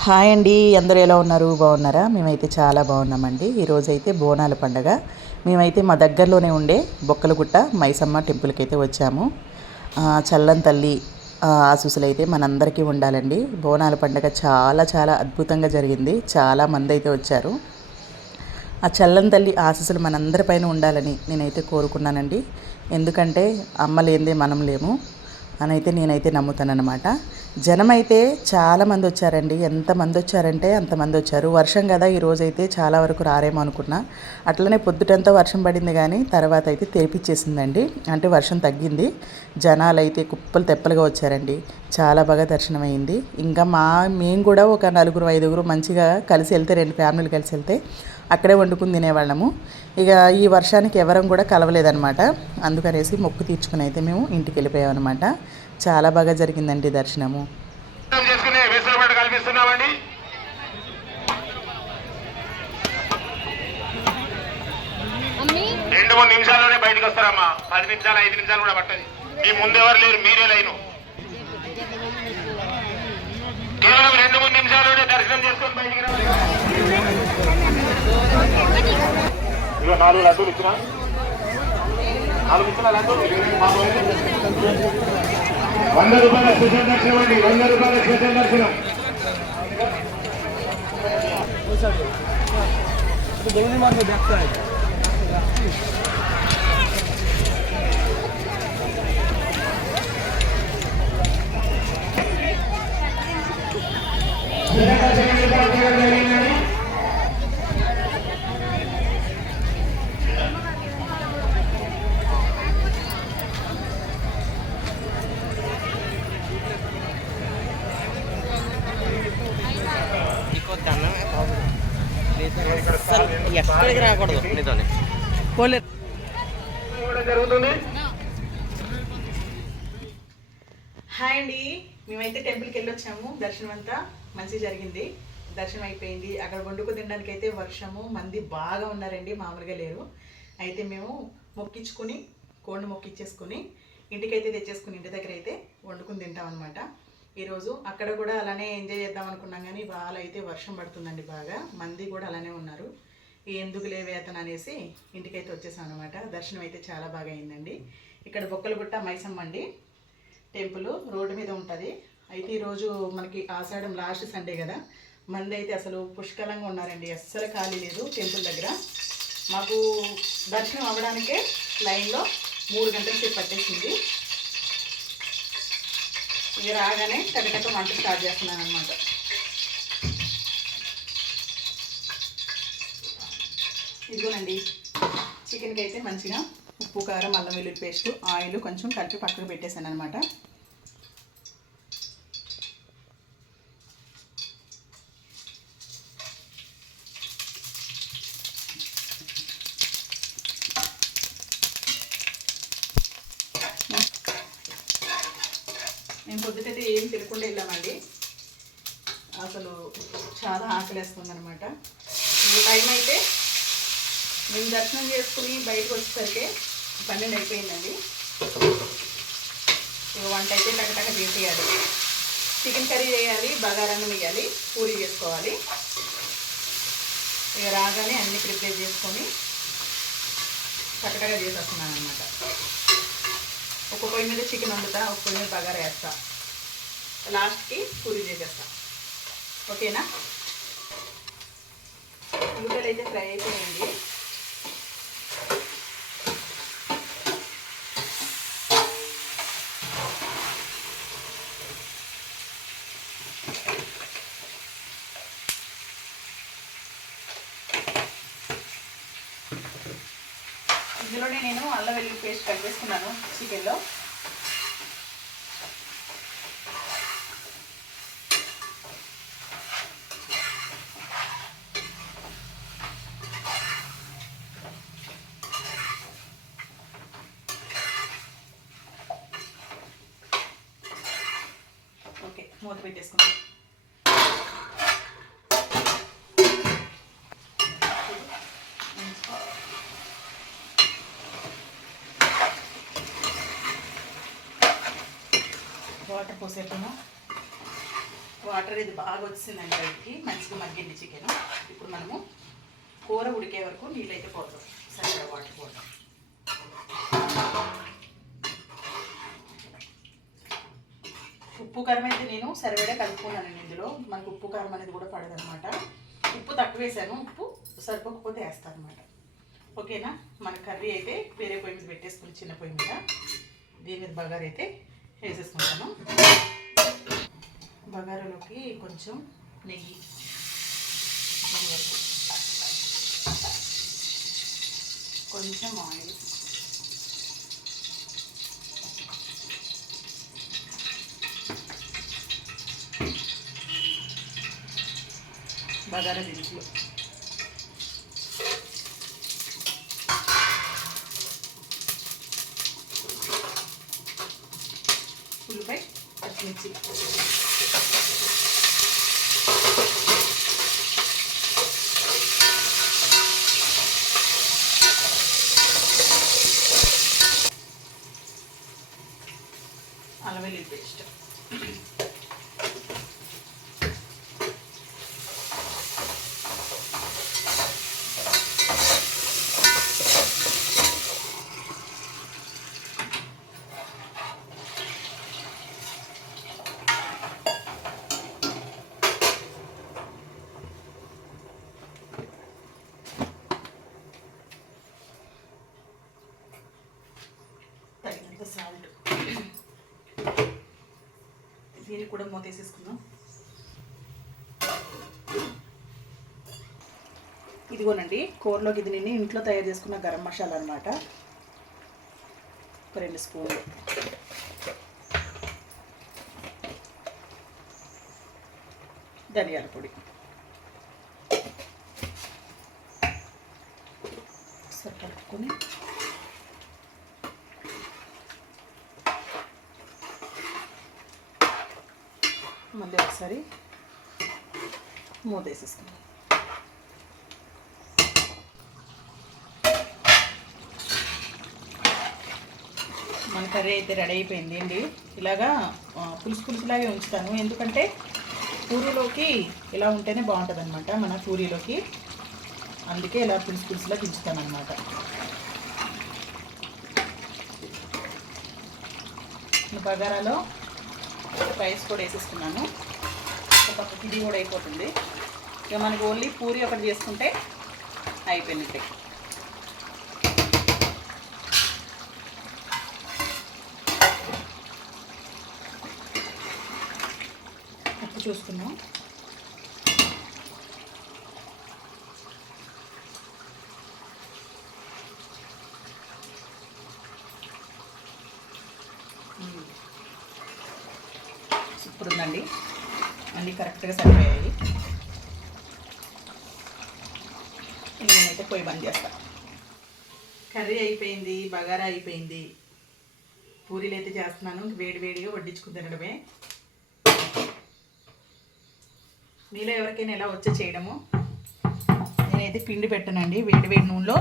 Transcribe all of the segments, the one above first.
Hi అండి అందరూ ఎలా ఉన్నారు? బాగున్నారా? మేమైతే చాలా బాగున్నామండి. ఈరోజైతే బోనాల పండగ. మేమైతే మా దగ్గరలోనే ఉండే బొక్కలగుట్ట మైసమ్మ టెంపుల్కి అయితే వచ్చాము. ఆ, చల్లని తల్లి ఆ, అయితే మనందరికీ ఉండాలండి. బోనాల పండగ చాలా చాలా అద్భుతంగా జరిగింది. చాలా మంది అయితే వచ్చారు. ఆ చల్లని తల్లి ఆశీస్సులు మనందరిపైన ఉండాలని నేనైతే కోరుకున్నానండి. ఎందుకంటే అమ్మ లేనిదే మనం లేము. అని అయితే నేనైతే నమ్ముతానన్నమాట. జనం అయితే చాలామంది వచ్చారండి. ఎంతమంది వచ్చారంటే అంతమంది వచ్చారు. వర్షం కదా ఈరోజు అయితే చాలా వరకు రారేమో అనుకున్నా. అట్లనే పొద్దుటంతా వర్షం పడింది కానీ తర్వాత అయితే తెరిపిచ్చేసిందండి అంటే వర్షం తగ్గింది. జనాలు అయితే కుప్పలు తెప్పలుగా వచ్చారండి. చాలా బాగా దర్శనం అయింది ఇంకా మా మేము కూడా ఒక నలుగురు ఐదుగురు మంచిగా కలిసి వెళ్తే రెండు ఫ్యామిలీలు కలిసి వెళ్తే అక్కడే వండుకుని తినేవాళ్ళము. ఇక ఈ వర్షానికి ఎవరం కూడా కలవలేదనమాట అందుకనేసి మొక్కు తీర్చుకుని అయితే మేము ఇంటికి వెళ్ళిపోయామన్నమాట చాలా బాగా జరిగిందండి దర్శనము. రెండు మూడు నిమిషాల్లోనే బయటకు వస్తారమ్మా. పది నిమిషాలు ఐదు నిమిషాలు కూడా పట్టదు. మీ ముందు ఎవరు లేరు మీరే లైను. కేవలం రెండు మూడు నిమిషాల్లోనే దర్శనం చేసుకొని బయటికి రావాలి. ఇదిగో నాలుగు లడ్డూలు ఇచ్చిన. నాలుగు ఇచ్చిన లడ్డూలు. వంద రూపాయల స్పెషల్ దర్శనం అండి. వంద రూపాయల స్పెషల్ దర్శనం. నీకు రాకూడదు. నీతోనే పోలే. కూడా జరుగుతుంది. హాయ్ అండి. మేమైతే టెంపుల్కి వెళ్ళొచ్చాము. దర్శనం అంతా మంచిగా జరిగింది. దర్శనం అయిపోయింది అక్కడ వండుకు తినడానికి అయితే వర్షము మంది బాగా ఉన్నారండి. మామూలుగా లేరు. అయితే మేము మొక్కించుకుని కోడిని మొక్కిచ్చేసుకుని ఇంటికైతే తెచ్చేసుకుని ఇంటి దగ్గర అయితే వండుకుని తింటాం అనమాట ఈరోజు అక్కడ కూడా అలానే ఎంజాయ్ చేద్దాం అనుకున్నాం కానీ వాళ్ళ అయితే వర్షం పడుతుందండి బాగా. మంది కూడా అలానే ఉన్నారు. ఎందుకు లేవేతన అనేసి ఇంటికైతే వచ్చేసాం అనమాట దర్శనం అయితే చాలా బాగా అయిందండి. ఇక్కడ బొక్కలగుట్ట మైసమ్మ అండి టెంపుల్ రోడ్డు మీద ఉంటుంది. అయితే ఈరోజు మనకి ఆషాఢం లాస్ట్ సండే కదా. మంది అయితే అసలు పుష్కలంగా ఉన్నారండి. అస్సలు ఖాళీ లేదు టెంపుల్ దగ్గర. మాకు దర్శనం అవ్వడానికే లైన్లో మూడు గంటల సేపు పట్టేసింది. ఇక రాగానే టకటక వంట స్టార్ట్ చేస్తున్నాను అనమాట ఇదిగోనండి చికెన్కి అయితే మంచిగా ఉప్పు కారం అల్లం వెల్లుల్లి పేస్ట్ ఆయిల్ కొంచెం కలిపి పక్కకు పెట్టేశాను అనమాట మేము పొద్దుటైతే ఏం తినకుండా వెళ్ళామండి. అసలు చాలా ఆకలేస్తుంది అనమాట టైం అయితే మేము దర్శనం చేసుకుని బయటకు వచ్చేసరికి పన్నెండు అయిపోయిందండి. ఇక వంట అయితే టకటక చేసేయాలి చికెన్ కర్రీ చేయాలి బగారన్నం వేయాలి పూరి చేసుకోవాలి. ఇక రాగానే అన్ని ప్రిపేర్ చేసుకొని టకటగా చేసేస్తున్నాను అనమాట ఒక్క పొయ్యి మీద చికెన్ వండుతా ఒక పొయ్యి మీద బగారా వేస్తా. లాస్ట్కి పూరి చేసేస్తా. ఓకేనా? ఉల్లిపాయలు అయితే ఫ్రై అయిపోయింది ఇందులోనే నేను అల్లం వెల్లుల్లి పేస్ట్ కలిపేసుకున్నాను చికెన్లో. ఓకే మూత పెట్టేసుకుంటాం వాటర్ వాటర్ ఇది బాగా వచ్చిందండి బయటికి. మంచిగా మగ్గింది చికెన్ ఇప్పుడు మనము కూర ఉడికే వరకు నీళ్ళైతే పోతాం. సరిగ్గా వాటర్ పోతాం. ఉప్పు కారం అయితే నేను సరిపడే కలుపుకున్నాను ఇందులో. మనకు ఉప్పు కారం అనేది కూడా పడదనమాట ఉప్పు తక్కువ వేసాను. ఉప్పు సరిపోకపోతే వేస్తాను అనమాట ఓకేనా? మన కర్రీ అయితే వేరే పొయ్యి మీద పెట్టేసుకుని చిన్న పొయ్యి మీద. దీని మీద బగారు అయితే వేసేసుకుంటాను. బగారాలోకి కొంచెం నెయ్యి. వరకు. కొంచెం ఆయిల్. బగారా దినుసులు. ఉల్లిపాయ పచ్చిమిర్చి అల్లం వెల్లుల్లి పేస్ట్ దీన్ని కూడా మూతేసేసుకుందాం. ఇదిగోనండి కూరలోకి ఇది నేను ఇంట్లో తయారు చేసుకున్న గరం మసాలా అనమాట ఒక రెండు స్పూన్లు. ధనియాల పొడి. సరిపడుకొని కలుపుకొని మళ్ళీ ఒకసారి మూత వేసేసుకుందాం. మన కర్రీ అయితే రెడీ అయిపోయింది అండి. ఇలాగా పులుసు పులుసులాగే ఉంచుతాను. ఎందుకంటే పూరీలోకి ఇలా ఉంటేనే బాగుంటుంది అనమాట మన పూరీలోకి. అందుకే ఇలా పులుసు పులుసులా దించుతాను అనమాట బగారాలో రైస్ కూడా వేసేసుకున్నాను. పక్కకి ఇది కూడా అయిపోతుంది. ఇక మనకి ఓన్లీ పూరి ఒకటి చేసుకుంటే అయిపోయినట్టే. ఉప్పు చూసుకున్నాం సూపర్ ఉందండి. అన్నీ కరెక్ట్గా సరిపోయాయి. నేనైతే పొయ్యి బంద్ చేస్తా. కర్రీ అయిపోయింది బగారా అయిపోయింది. పూరీలు అయితే చేస్తున్నాను వేడి వేడిగా వడ్డించుకుని తినడమే. మీలో ఎవరికైనా ఎలా వచ్చే చేయడము? నేనైతే పిండి పెట్టానండి వేడి వేడి నూనెలో.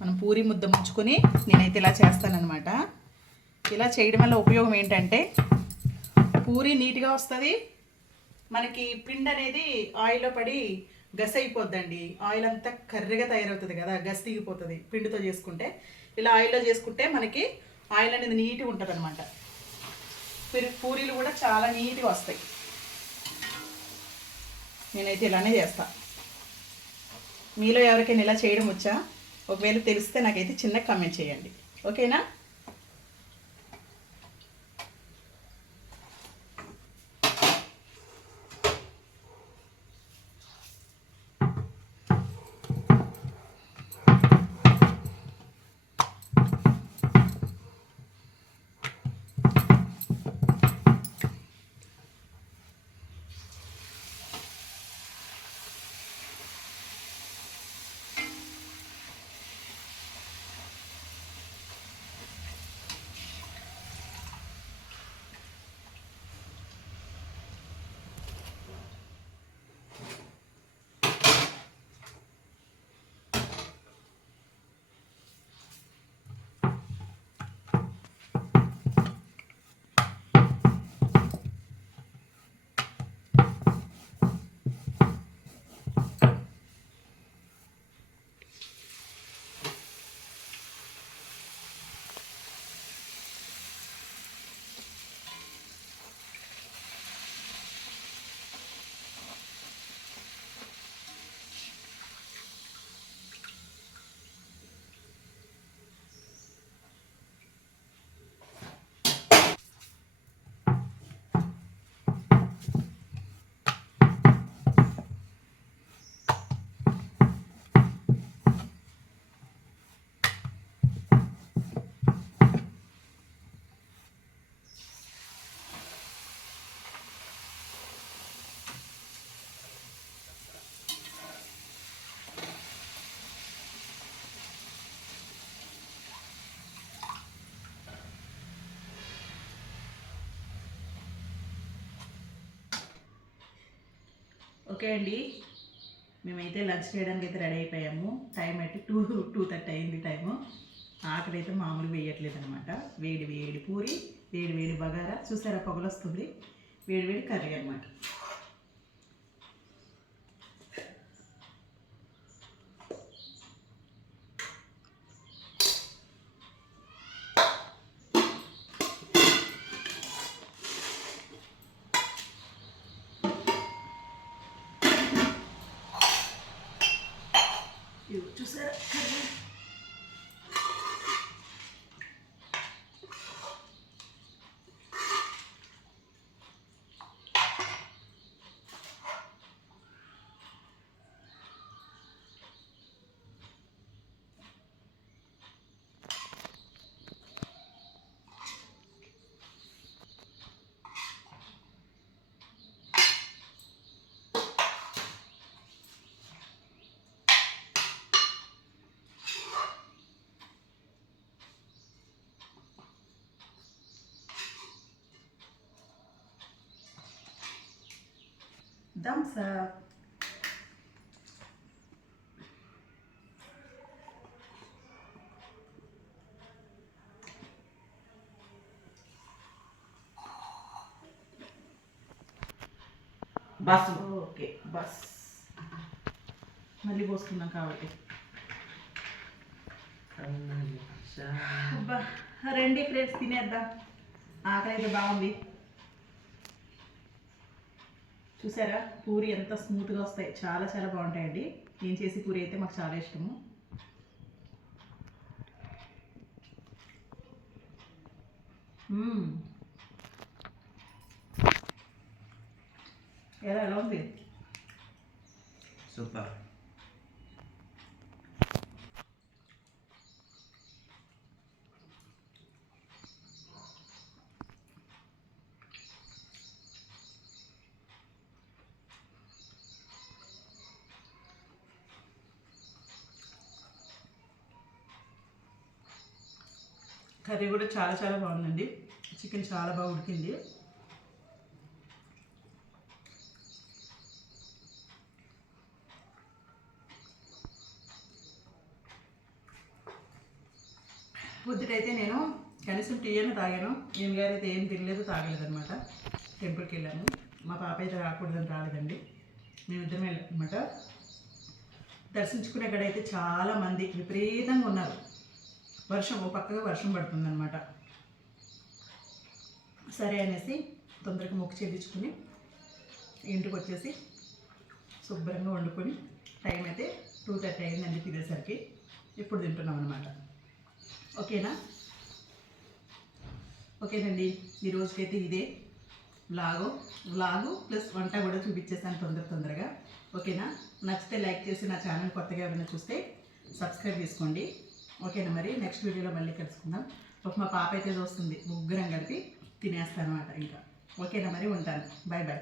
మనం పూరి ముద్ద ముంచుకొని నేనైతే ఇలా చేస్తానన్నమాట. ఇలా చేయడం వల్ల ఉపయోగం ఏంటంటే పూరి నీట్గా వస్తుంది మనకి పిండి అనేది ఆయిల్లో పడి గస్ అయిపోద్దండి. ఆయిల్ అంతా కర్రీగా తయారవుతుంది కదా గస్ దిగిపోతుంది పిండితో చేసుకుంటే. ఇలా ఆయిల్లో చేసుకుంటే మనకి ఆయిల్ అనేది నీట్గా ఉంటుంది అనమాట పూరీలు కూడా చాలా నీట్గా వస్తాయి. నేనైతే ఇలానే చేస్తా. మీలో ఎవరికైనా ఇలా చేయడం వచ్చా? ఒకవేళ తెలిస్తే నాకైతే చిన్న కామెంట్ చేయండి. ఓకేనా? ఓకే అండి. మేమైతే లంచ్ చేయడానికి అయితే రెడీ అయిపోయాము. టైం అయితే టూ టూ థర్టీ అయింది టైము. ఆకలి అయితే మామూలు వేయట్లేదు అనమాట వేడి వేడి పూరి వేడి వేడి బగారా. చూసారా పొగలు వస్తుంది వేడి వేడి కర్రీ అనమాట 就是 చూసారా కర్రీ థమ్స్ అప్ బస్ ఓకే బస్ మళ్ళీ పోసుకుందాం కాబట్టి అబ్బా రండి ఫ్రెండ్స్ తినేద్దాం ఆకలి అయితే బాగుంది చూసారా? పూరి ఎంత స్మూత్గా వస్తాయి. చాలా చాలా బాగుంటాయండి. నేను చేసే పూరి అయితే మాకు చాలా ఇష్టము. ఎలా ఎలా ఉంది? సూపర్. కర్రీ కూడా చాలా చాలా బాగుందండి. చికెన్ చాలా బాగా ఉడికింది. పొద్దుటైతే నేను కనీసం టీ అయినా తాగాను. ఏం గారు అయితే ఏం తినలేదు తాగలేదు అనమాట టెంపుల్కి వెళ్ళాము. మా పాప అయితే రాకూడదని రాలేదండి. మేమిద్దరం వెళ్ళామన్నమాట. దర్శించుకునే కాడ అయితే చాలా మంది విపరీతంగా ఉన్నారు. వర్షం ఓ పక్కగా వర్షం పడుతుందనమాట సరే అనేసి తొందరగా మొక్కు చేయించుకుని ఇంటికి వచ్చేసి శుభ్రంగా వండుకొని టైం అయితే టూ థర్టీ అయిందండి తినేసరికి. ఇప్పుడు తింటున్నాం అనమాట ఓకేనా? ఓకేనండి. ఈ రోజుకైతే ఇదే వ్లాగు. వ్లాగు ప్లస్ వంట కూడా చూపించేస్తాను తొందర తొందరగా. ఓకేనా? నచ్చితే లైక్ చేసి నా ఛానల్ కొత్తగా ఏమైనా చూస్తే సబ్స్క్రైబ్ చేసుకోండి. ఓకేనా మరి? నెక్స్ట్ వీడియోలో మళ్ళీ కలుసుకుందాం. ఒక మా పాప అయితే చూస్తుంది ముగ్గురం కలిపి తినేస్తాను అనమాట ఇంకా. ఓకేనా మరి? ఉంటాను. Bye bye